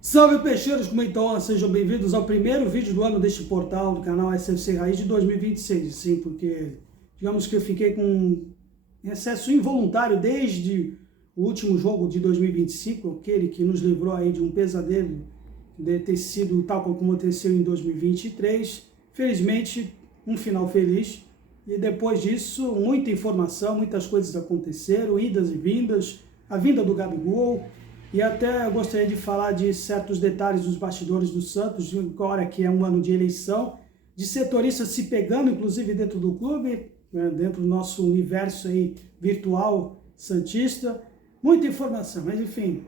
Salve peixeiros, como estão? Sejam bem-vindos ao primeiro vídeo do ano deste portal do canal SFC Raiz de 2026. Sim, porque digamos que eu fiquei com excesso involuntário desde o último jogo de 2025, aquele que nos livrou aí de um pesadelo de ter sido tal como aconteceu em 2023. Felizmente, um final feliz. E depois disso, muita informação, muitas coisas aconteceram, idas e vindas, a vinda do Gabigol. E até eu gostaria de falar de certos detalhes dos bastidores do Santos, agora que é um ano de eleição, de setoristas se pegando, inclusive, dentro do clube, dentro do nosso universo aí virtual santista. Muita informação, mas enfim,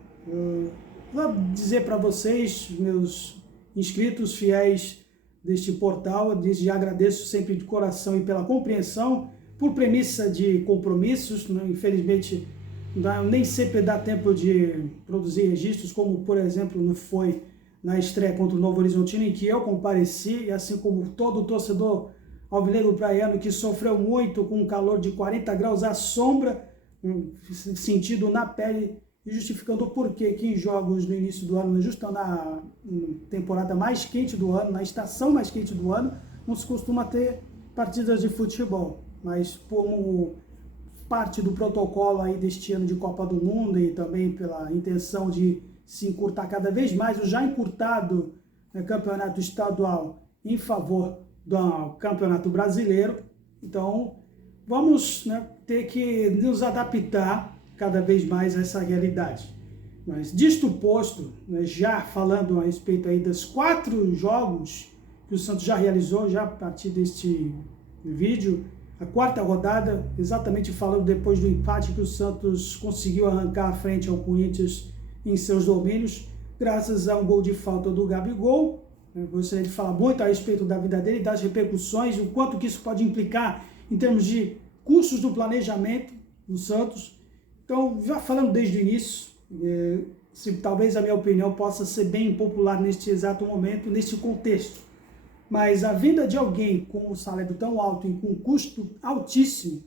vou dizer para vocês, meus inscritos fiéis deste portal, desde já agradeço sempre de coração e pela compreensão, por premissa de compromissos, né? Infelizmente, nem sempre dá tempo de produzir registros, como, por exemplo, não foi na estreia contra o Novo Horizontino, em que eu compareci, assim como todo torcedor alvinegro praiano que sofreu muito com um calor de 40 graus à sombra, sentido na pele, e justificando o porquê que em jogos no início do ano, justo na temporada mais quente do ano, na estação mais quente do ano, não se costuma ter partidas de futebol. Mas como parte do protocolo aí deste ano de Copa do Mundo e também pela intenção de se encurtar cada vez mais o já encurtado campeonato estadual em favor do campeonato brasileiro, então vamos ter que nos adaptar cada vez mais a essa realidade. Mas disto posto, já falando a respeito aí dos 4 jogos que o Santos já realizou, já a partir deste vídeo, a 4ª rodada, exatamente falando depois do empate que o Santos conseguiu arrancar à frente ao Corinthians em seus domínios, graças a um gol de falta do Gabigol. Eu gostaria de falar muito a respeito da vida dele, das repercussões, o quanto que isso pode implicar em termos de custos do planejamento do Santos. Então, já falando desde o início, se talvez a minha opinião possa ser bem impopular neste exato momento, neste contexto, mas a vinda de alguém com um salário tão alto e com um custo altíssimo,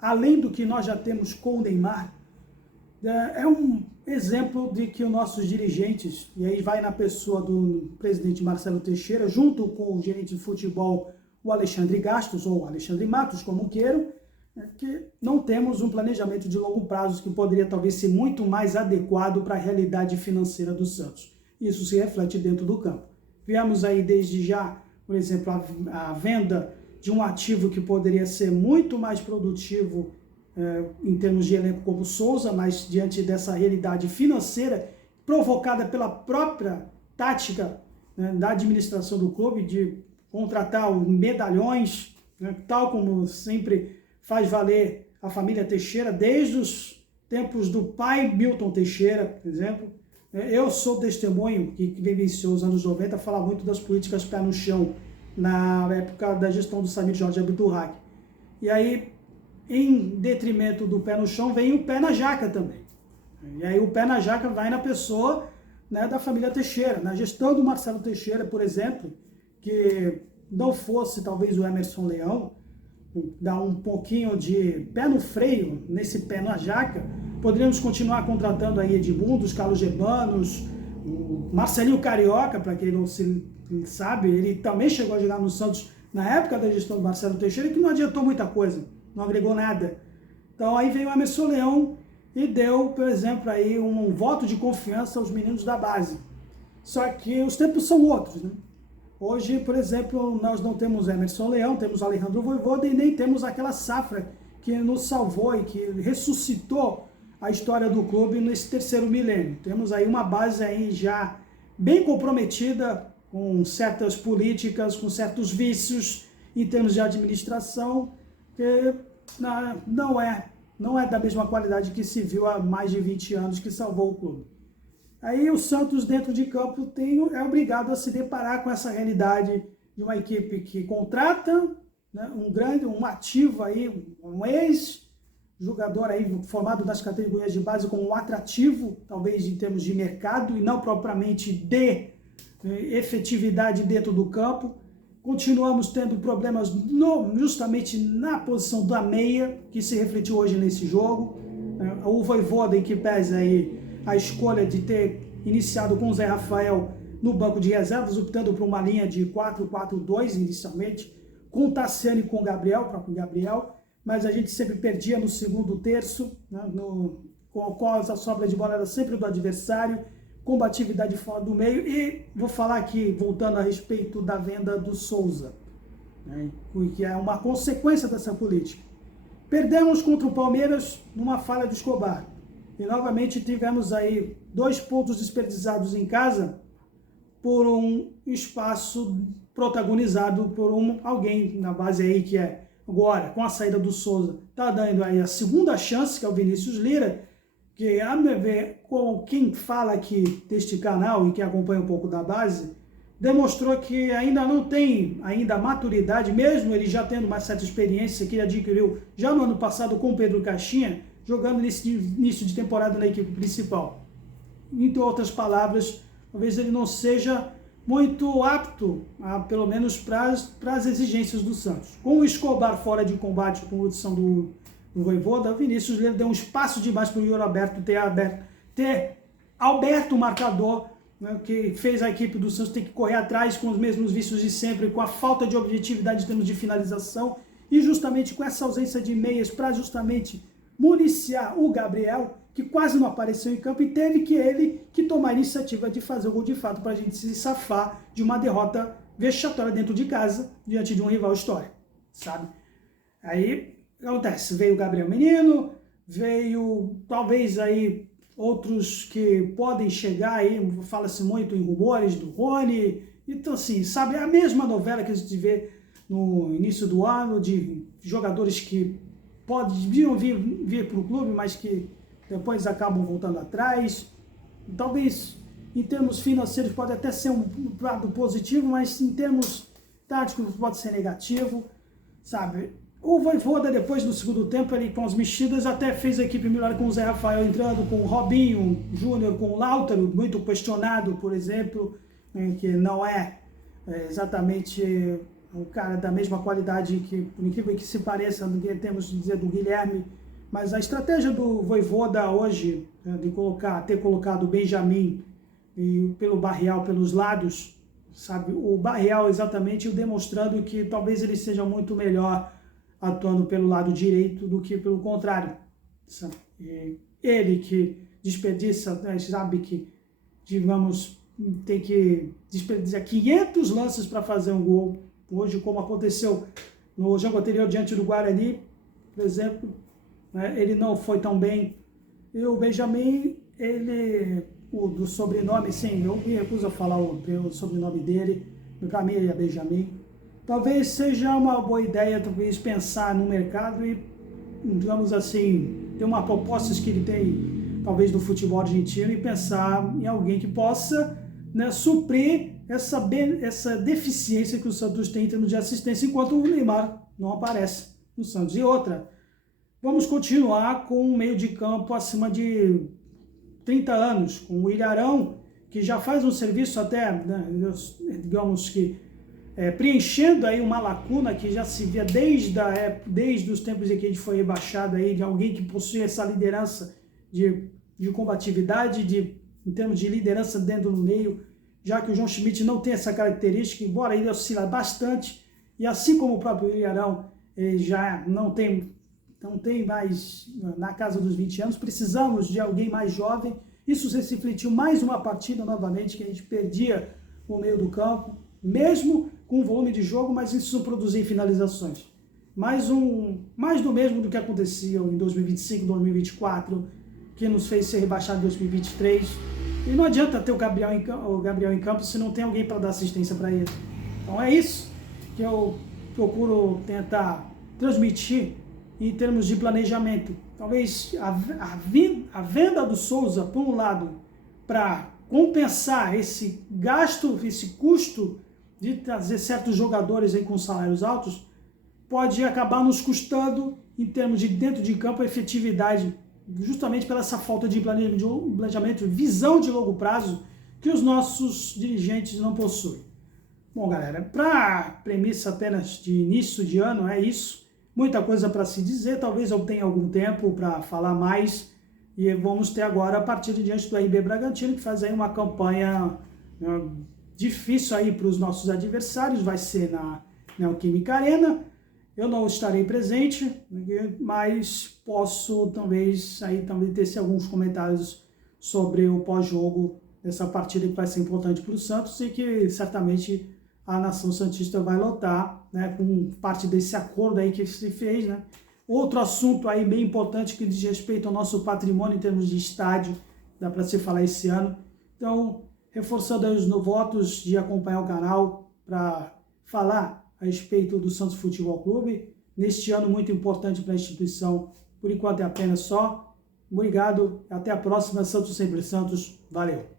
além do que nós já temos com o Neymar, é um exemplo de que os nossos dirigentes, e aí vai na pessoa do presidente Marcelo Teixeira, junto com o gerente de futebol, o Alexandre Gastos, ou Alexandre Matos, como queiram, que não temos um planejamento de longo prazo que poderia talvez ser muito mais adequado para a realidade financeira do Santos. Isso se reflete dentro do campo. Viemos aí desde já, por exemplo, a venda de um ativo que poderia ser muito mais produtivo em termos de elenco como o Souza, mas diante dessa realidade financeira provocada pela própria tática da administração do clube de contratar os medalhões, tal como sempre faz valer a família Teixeira, desde os tempos do pai Milton Teixeira, por exemplo. Eu sou testemunho que vivenciou os anos 90, falar muito das políticas pé no chão, na época da gestão do Samir Jorge Abdurraqui. E aí, em detrimento do pé no chão, vem o pé na jaca também. E aí o pé na jaca vai na pessoa da família Teixeira, na gestão do Marcelo Teixeira, por exemplo, que não fosse talvez o Emerson Leão, dar um pouquinho de pé no freio, nesse pé na jaca, poderíamos continuar contratando aí Edmundo, os Carlos Germanos, o Marcelinho Carioca, para quem não se sabe, ele também chegou a jogar no Santos na época da gestão do Marcelo Teixeira, que não adiantou muita coisa, não agregou nada. Então aí veio o Emerson Leão e deu, por exemplo, aí um voto de confiança aos meninos da base. Só que os tempos são outros, né? Hoje, por exemplo, nós não temos Emerson Leão, temos Alejandro Vojvoda e nem temos aquela safra que nos salvou e que ressuscitou a história do clube nesse 3º milênio. Temos aí uma base aí já bem comprometida com certas políticas, com certos vícios em termos de administração, que não é da mesma qualidade que se viu há mais de 20 anos que salvou o clube. Aí o Santos dentro de campo é obrigado a se deparar com essa realidade de uma equipe que contrata um ativo aí, um ex-jogador aí formado nas categorias de base como um atrativo, talvez em termos de mercado e não propriamente de efetividade dentro do campo. Continuamos tendo problemas justamente na posição da meia, que se refletiu hoje nesse jogo. O Vojvoda, em que pese aí a escolha de ter iniciado com o Zé Rafael no banco de reservas, optando por uma linha de 4-4-2 inicialmente, com o Tassiano e com o Gabriel, o próprio Gabriel, mas a gente sempre perdia no segundo terço, né, com a sobra de bola era sempre do adversário, combatividade fora do meio, e vou falar aqui, voltando a respeito da venda do Souza, né, que é uma consequência dessa política. Perdemos contra o Palmeiras numa falha do Escobar, e novamente tivemos aí 2 pontos desperdiçados em casa por um espaço protagonizado por alguém na base aí que é agora, com a saída do Souza, está dando aí a segunda chance, que é o Vinícius Lira, que a meu ver, com quem fala aqui deste canal e que acompanha um pouco da base, demonstrou que ainda não tem ainda maturidade, mesmo ele já tendo uma certa experiência que ele adquiriu já no ano passado com o Pedro Caixinha, jogando nesse início de temporada na equipe principal. Entre outras palavras, talvez ele não seja muito apto, pelo menos para as exigências do Santos. Com o Escobar fora de combate com a edição do Vojvoda, o Vinícius Lira deu um espaço demais para o Yuri Alberto ter aberto o marcador, né, que fez a equipe do Santos ter que correr atrás com os mesmos vícios de sempre, com a falta de objetividade em termos de finalização, e justamente com essa ausência de meias para justamente municiar o Gabriel, que quase não apareceu em campo, e teve que ele que tomar a iniciativa de fazer o gol de fato para a gente se safar de uma derrota vexatória dentro de casa, diante de um rival histórico, sabe? Aí, o que acontece? Veio o Gabriel Menino, veio talvez aí outros que podem chegar aí, fala-se muito em rumores do Rony, então assim, sabe, é a mesma novela que a gente vê no início do ano, de jogadores que podiam vir para o clube, mas que depois acabam voltando atrás. Talvez em termos financeiros pode até ser um lado positivo, mas em termos táticos pode ser negativo, sabe? O Vojvoda, depois do segundo tempo, ele com as mexidas até fez a equipe melhor com o Zé Rafael entrando, com o Robinho Júnior, com o Lautaro, muito questionado, por exemplo, que não é exatamente um cara da mesma qualidade que, por incrível que se pareça, do que temos de dizer do Guilherme, mas a estratégia do Vojvoda hoje, de ter colocado o Benjamin e pelo Barreal pelos lados, sabe, o Barreal exatamente demonstrando que talvez ele seja muito melhor atuando pelo lado direito do que pelo contrário, sabe? E ele que desperdiça, né, sabe que, digamos, tem que desperdiçar 500 lances para fazer um gol. Hoje, como aconteceu no jogo anterior diante do Guarani, por exemplo, né, ele não foi tão bem. E o Benjamin, ele, do sobrenome, sim, eu me recuso a falar o sobrenome dele, para mim ele é Benjamin. Talvez seja uma boa ideia, talvez, pensar no mercado e, digamos assim, ter uma proposta que ele tem, talvez, do futebol argentino, e pensar em alguém que possa, né, suprir essa deficiência que o Santos tem em termos de assistência, enquanto o Neymar não aparece no Santos. E outra, vamos continuar com um meio de campo acima de 30 anos, com o Ilharão, que já faz um serviço até, né, digamos que, preenchendo aí uma lacuna que já se via desde os tempos em que a gente foi rebaixado aí, de alguém que possui essa liderança de combatividade, em termos de liderança dentro do meio, já que o João Schmidt não tem essa característica, embora ele oscila bastante, e assim como o próprio Ilharão, ele já não tem mais na casa dos 20 anos, precisamos de alguém mais jovem. Isso se refletiu mais uma partida novamente, que a gente perdia o meio do campo, mesmo com volume de jogo, mas isso não produzia finalizações. Mais do mesmo do que aconteceu em 2025, 2024, que nos fez ser rebaixado em 2023. E não adianta ter o Gabriel em campo se não tem alguém para dar assistência para ele. Então é isso que eu procuro tentar transmitir em termos de planejamento. Talvez a venda do Souza, por um lado, para compensar esse gasto, esse custo de trazer certos jogadores aí com salários altos, pode acabar nos custando, em termos de dentro de campo, a efetividade, justamente pela essa falta de planejamento, visão de longo prazo, que os nossos dirigentes não possuem. Bom, galera, para premissa apenas de início de ano, é isso. Muita coisa para se dizer, talvez eu tenha algum tempo para falar mais, E vamos ter agora a partida diante do RB Bragantino, que faz aí uma campanha difícil aí para os nossos adversários, vai ser na Neoquímica Arena. Eu não estarei presente, mas posso talvez ter alguns comentários sobre o pós-jogo dessa partida que vai ser importante para o Santos e que certamente a nação santista vai lotar, né, com parte desse acordo aí que se fez, né. Outro assunto aí bem importante que diz respeito ao nosso patrimônio em termos de estádio, dá para se falar esse ano. Então, reforçando aí os votos de acompanhar o canal para falar a respeito do Santos Futebol Clube, neste ano muito importante para a instituição, por enquanto é apenas só. Obrigado, até a próxima, Santos sempre Santos, valeu!